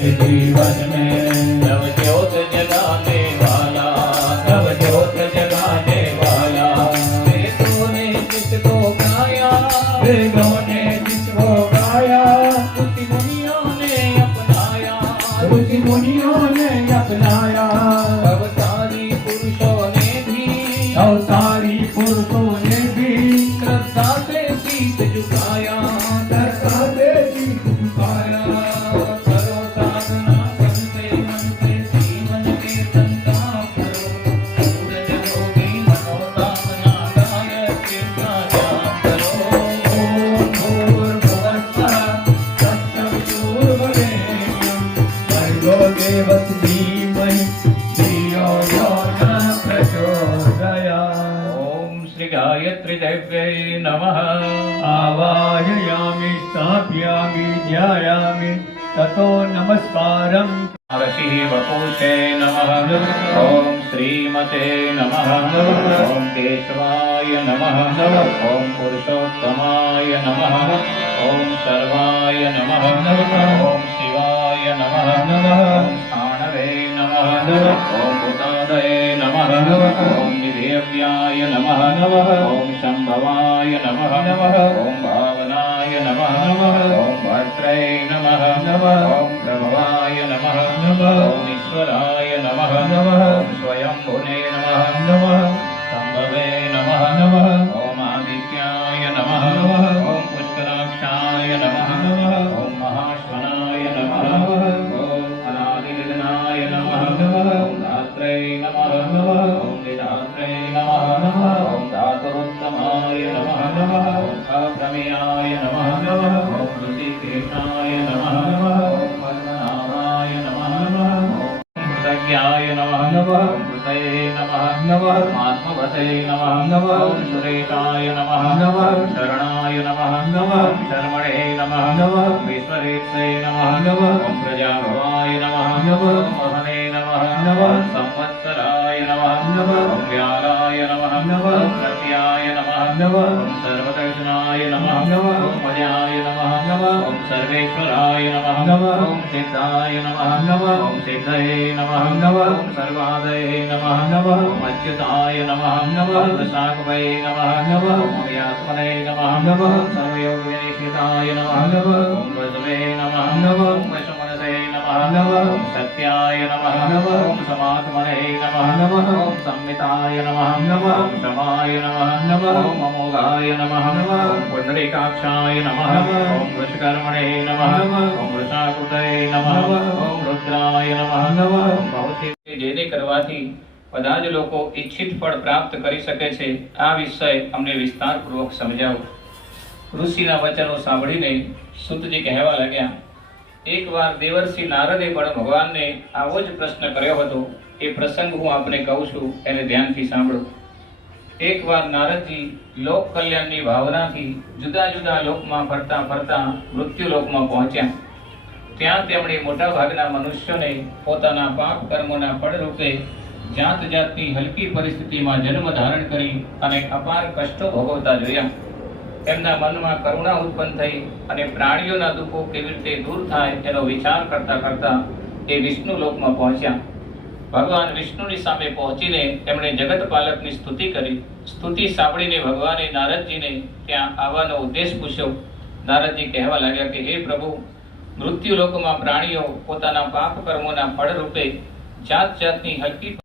जीवन में नमस्कारम् ऋषिः वपुषे नमः ॐ श्रीमते नमः ॐ केशवाय नमः ॐ पुरुषोत्तमाय नमः ॐ सर्वाय नमः ॐ शिवाय नमः ॐ स्थाणवे नमः ॐ भूतादये नमः ॐ निधेव्याय नमः ॐ शम्भवाय नमः ॐ नमः। ॐ भद्रे नमः। ॐ नमः। ॐ ईश्वराय नमः। ॐ स्वयंभुने नमः। शम्भवे नमः। ॐ आदित्याय नमः। ॐ नमः ॐ प्रत्याय नमः ॐ सर्वदर्शनाय नमः ॐ मजाय नमः ॐ सर्वेश्वराय नमः ॐ सिद्धाय नमः ॐ सिद्धये नमः ॐ सर्वादये नमः ॐ अच्युताय नमः ॐ प्रशाकवये नमः ॐ व्यात्मने नमः ॐ सर्वयोगविनिश्चिताय नमः ॐ वसवे नमः ॐ वशमनसे नमः ॐ सत्याय नमः ॐ समात्मने नमः ॐ संविताय नमः ॐ शमाय नमः ॐ अमोघाय नमः ॐ पुण्डरीकाक्षाय नमः ॐ वृषकर्मणे नमः ॐ वृषाकुटये नमः ॐ रुद्राय નમઃ ઓમ ભવથી જેને કરવાથી બધા જ લોકો ઈચ્છિત ફળ પ્રાપ્ત કરી શકે છે આ વિષય અમને વિસ્તારપૂર્વક સમજાવો ઋષિના વચનો સાંભળીને સુતજી કહેવા લાગ્યા એકવાર દેવર્ષિ નારદે પણ ભગવાનને આવો જ પ્રશ્ન કર્યો હતો. એ પ્રસંગ હું આપને કહું છું, એને ધ્યાનથી સાંભળો. એકવાર નારદજી લોક કલ્યાણની ભાવનાથી જુદા જુદા લોકમાં ફરતા ફરતા મૃત્યુ લોકમાં પહોંચ્યા. ત્યાં તેમણે મોટા ભાગના મનુષ્યોને પોતાના પાપ કર્મોના ફળરૂપે જાત જાતની હલકી પરિસ્થિતિમાં જન્મ ધારણ કરી અને અપાર કષ્ટો ભોગવતા જોયા. તેમના મનમાં કરુણા ઉત્પન્ન થઈ અને પ્રાણીઓના દુઃખો કેવી રીતે દૂર થાય એનો વિચાર કરતા કરતા એ વિષ્ણુ લોકમાં પહોંચ્યા. ભગવાન વિષ્ણુની સામે પહોંચીને તેમણે જગત પાલકની સ્તુતિ કરી. સ્તુતિ સાંભળીને ભગવાને નારદજીને ત્યાં આવવાનો ઉદ્દેશ પૂછ્યો. નારદજી કહેવા લાગ્યા કે, હે પ્રભુ મૃત્યુ લોકમાં પ્રાણીઓ પોતાના પાપ કર્મોના ફળ રૂપે જાત જાતની હલકી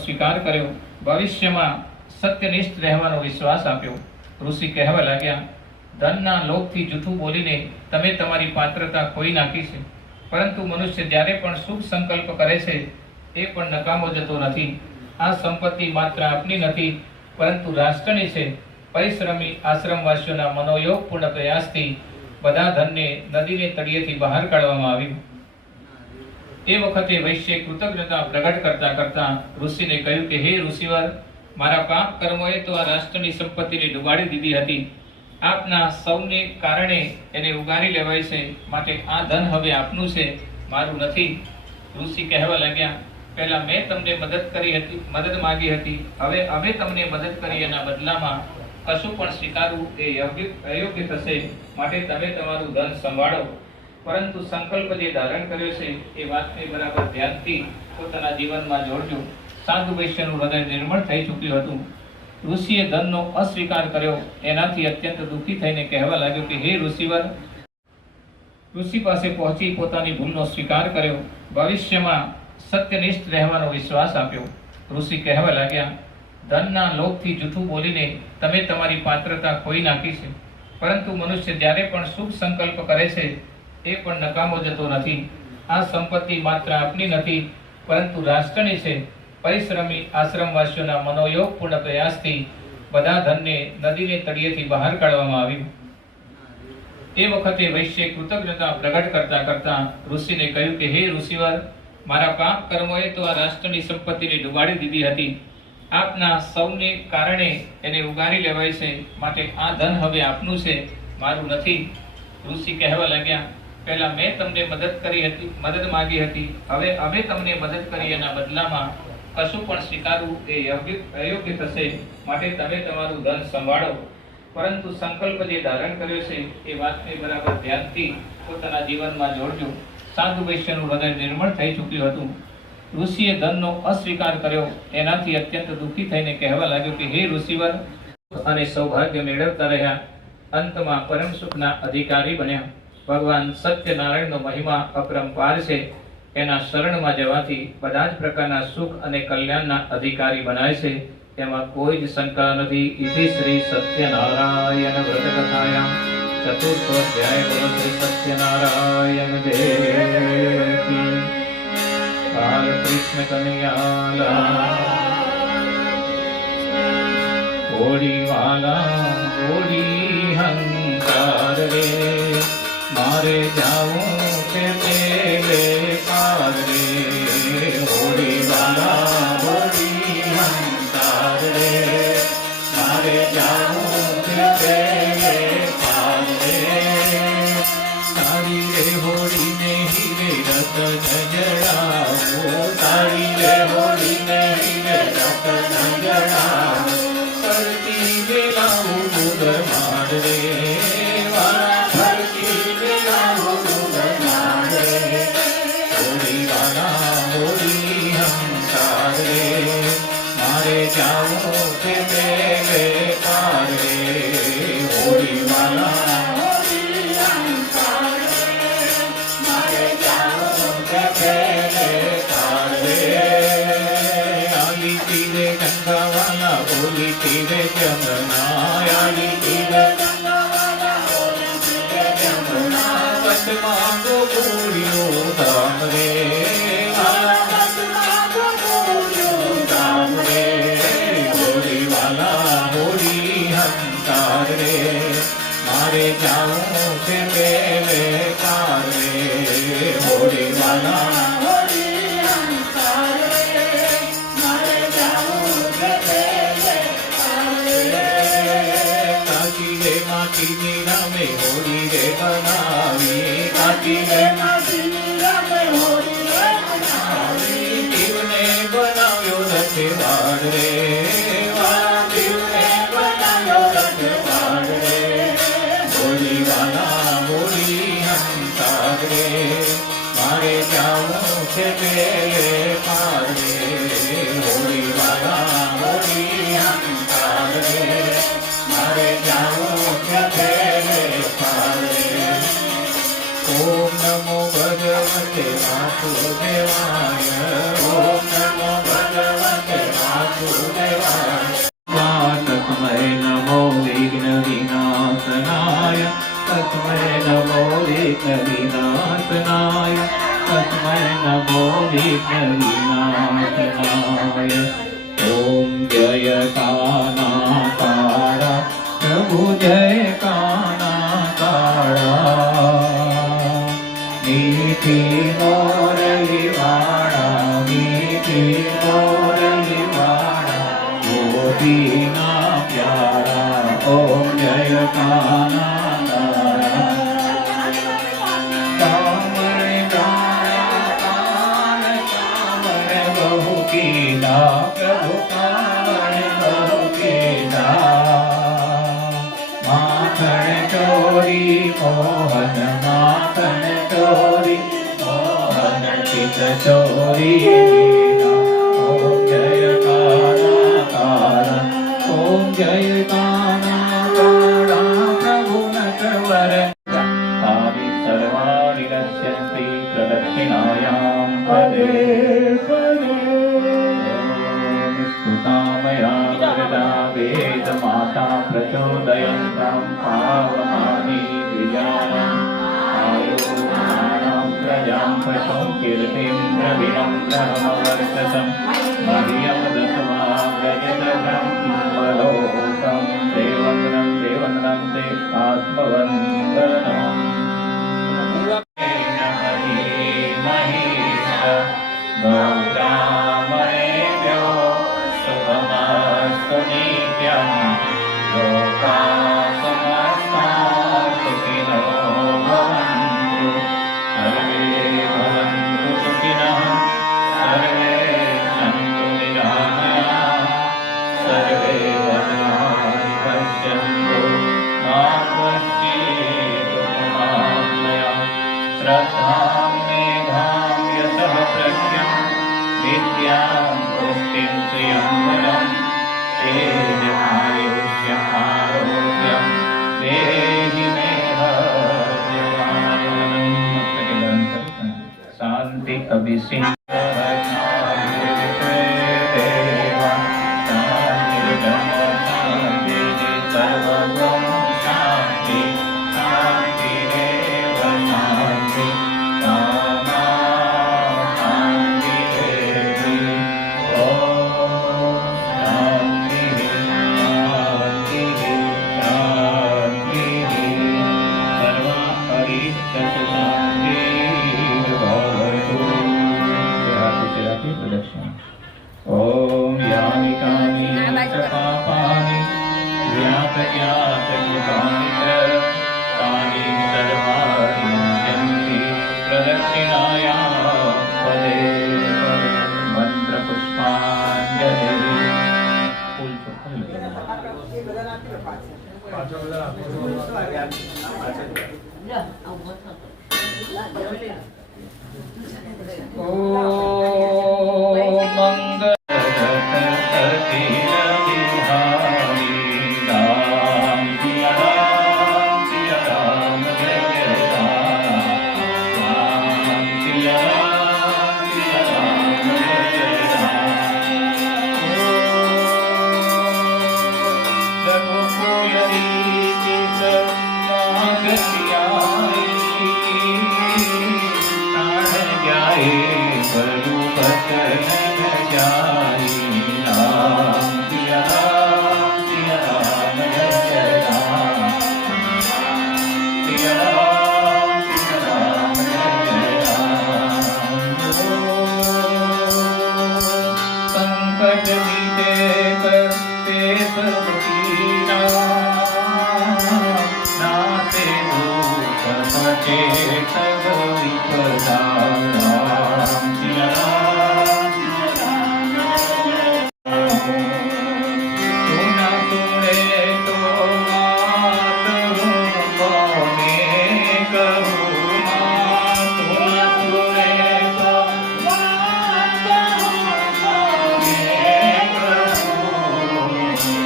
स्वीकार करो भविष्य में सत्यनिष्ठ रहो विश्वास आप ઋષિ કહેવા લાગ્યા, ધનના લોભથી જૂઠું બોલીને તમે તમારી પાત્રતા ખોઈ નાખી છે. પરંતુ મનુષ્ય જ્યારે પણ શુભ સંકલ્પ કરે છે, એ પણ નકામો જતો નથી. આ સંપત્તિ માત્ર આપની નથી, પરંતુ રાષ્ટ્રની છે. પરિશ્રમી આશ્રમવાસીઓના મનોયોગપૂર્ણ પ્રયાસથી બધા ધનને નદીને તળિયેથી બહાર કાઢવામાં આવ્યું. એ વખતે વૈશ્ય કૃતજ્ઞતા પ્રગટ કરતા કરતા ઋષિને કહ્યું કે, હે ઋષિવર મારા પાપ કર્મોએ તો આ રાષ્ટ્રની સંપત્તિને ડુબાડી દીધી હતી. આપના સૌને કારણે એને ઉગારી લેવાય છે. માટે આ ધન હવે આપનું છે. મારું નથી. ઋષિ કહેવા લાગ્યા, પહેલા મેં તમને મદદ કરી હતી, મદદ માંગી હતી. હવે અમે તમને મદદ કરી એના બદલામાં કશું પણ સ્વીકારવું એ યોગ્ય, અયોગ્ય થશે. માટે તમે તમારું ધન સંભાળો. પરંતુ સંકલ્પ જે ધારણ કર્યો છે, એ વાતને બરાબર ધ્યાનથી પોતાના જીવનમાં જોડજો. સાધુ વૈશ્યનું હૃદય નિર્મળ થઈ ચૂક્યું હતું. ઋષિએ ધનનો અસ્વીકાર કર્યો. એનાથી અત્યંત દુઃખી થઈને કહેવા લાગ્યો કે, હે ઋષિવર, ઋષિ પાસે પહોંચી પોતાની ભૂલનો સ્વીકાર કર્યો. ભવિષ્યમાં સત્યનિષ્ઠ રહેવાનો વિશ્વાસ આપ્યો. ઋષિ કહેવા લાગ્યા, ધનના લોભથી જૂઠું બોલીને તમે તમારી પાત્રતા ખોઈ નાખી છે. પરંતુ મનુષ્ય જ્યારે પણ શુભ સંકલ્પ કરે છે, એ પણ નકામો જતો નથી. આ સંપત્તિ માત્ર આપની નથી, પરંતુ રાષ્ટ્રની છે. પરિશ્રમી આશ્રમવાસીઓના મનોયોગપૂર્ણ પ્રયાસથી બધા ધનને નદીને તળિયેથી બહાર કાઢવામાં આવ્યું. તે વખતે વૈશ્ય કૃતજ્ઞતા પ્રગટ કરતા કરતા ઋષિને કહ્યું કે, હે ઋષિવર, મારા પાપ કર્મોએ તો આ રાષ્ટ્રની સંપત્તિને ડુબાડી દીધી હતી. આપના સૌને કારણે એને ઉગારી લેવાય છે, માટે આ ધન હવે આપનું છે, મારું નથી. ઋષિ કહેવા લાગ્યા, પહેલા મેં તમને મદદ કરી હતી, મદદ માંગી હતી. હવે અમે તમને મદદ કરી એના બદલામાં કશું પણ સ્વીકારવું એ અયોગ્ય થશે માટે તમે તમારું ધન સંભાળો. પરંતુ સંકલ્પ જે ધારણ કર્યો છે, એ વાતને બરાબર ધ્યાનથી પોતાના જીવનમાં જોડજો. સાધુ વૈશ્યનું હૃદય નિર્મળ થઈ ચૂક્યું હતું. ઋષિએ ધનનો અસ્વીકાર કર્યો. એનાથી અત્યંત દુઃખી થઈને કહેવા લાગ્યો કે, હે ઋષિવર, અને સૌભાગ્ય મેળવતા રહ્યા. અંતમાં પરમ સુખના અધિકારી બન્યા. ભગવાન સત્યનારાયણનો મહિમા અપરંપાર છે. એના શરણમાં જવાથી બધા જ પ્રકારના સુખ અને કલ્યાણના અધિકારી બનાય છે. તેમાં કોઈ જ શંકા નથી. ઇતિ શ્રી સત્યનારાયણ વ્રત કથાયા ચતુર્થ અધ્યાય બોલો શ્રી સત્યનારાયણ દેવ બાલ કૃષ્ણ કનૈયાલા. હોળી વાલા હોળી હંકાર રે. મારે જાવું છે 기대겼느냐 માટીની નામે હોળી રે બનાવી બનાવ્યો રખેવાળ રે मय न भोलि नवीनाथनाय अत्मय न भोलि कविनाथनाय अत्मय न बोलि नवीनाथनाय प्रभु जय काना तारा प्रबु जय काना तारा गीति मोरीवारीवा જય કાના પ્રભુ પ્રભુ માખણ ચોરી મોહન માખણ ચોરી મોહન ચિત ચોરી જય તારા તારા ઓમ જય તારા कीर्तिं द्रविणं ब्रह्मवर्चसं मह्यं दशमाग्रजतघं लोकं देवङ्गं देवङ्गं ते आत्मवन् missing. Yeah.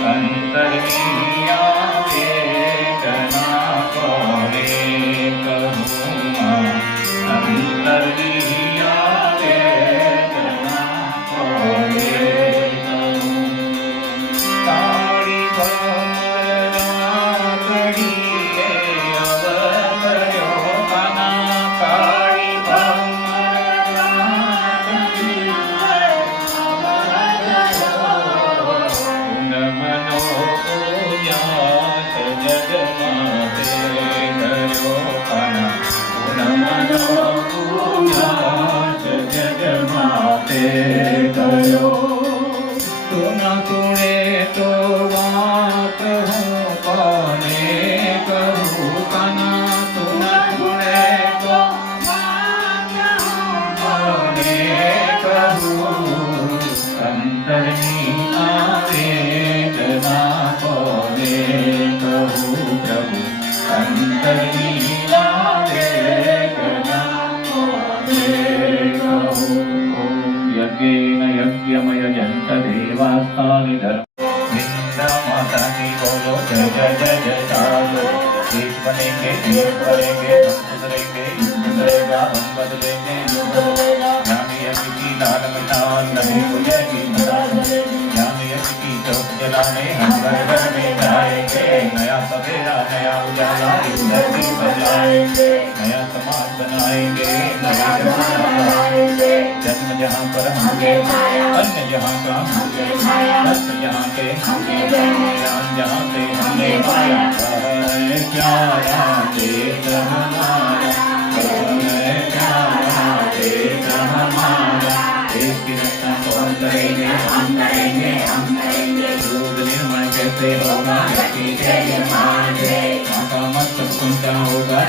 산사람이여 देश बनेंगे देश करेंगे हम सुधरेंगे युग सुधरेगा हम बदलेंगे ज्ञानी यज्ञ की लाल मशाल नहीं बुझेगी ज्ञानी यज्ञ की चौक जलाने हम घर घर में जाएंगे नया सवेरा नया उजाला इस धरती पर लाएंगे नया समाज बनाएंगे नया जमाना बनाएंगे जन्म जहाँ पर होंगे अन्य जहाँ का होंगे हस्त जहाँ के होंगे ज्ञान जहाँ से हमने पाया है प्यारा देश हमारा है प्यारा देश हमारा देश की रक्षा कौन करेंगे हम करेंगे हम करेंगे लोग निर्माण कैसे होगा व्यक्ति से निर्माण से माँ का मस्तक ऊंचा होगा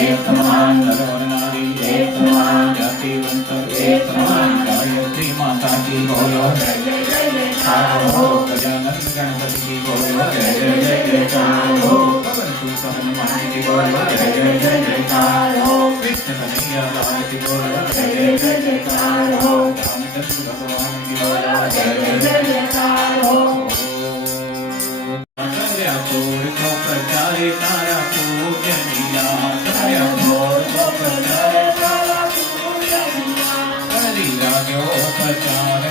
એક સમાન નર નારી એક સમાન જાતિવંત એક સમાન ગાયત્રી માતાજી બોલો જય જય જય ચારો ગજાનન ગણપતિ બોલો જય જય જય જય ચારો પવન કુસમ હનુમાનજી બોલો જય જય જય જય ચારો કૃષ્ણ કનૈયા લાલજી બોલો જય જય જય જય ચારો રામચંદ્ર ભગવાનજી બોલો જય જય જય જય ચારો પ્રચારે તારા પૂજનીયા કર્યા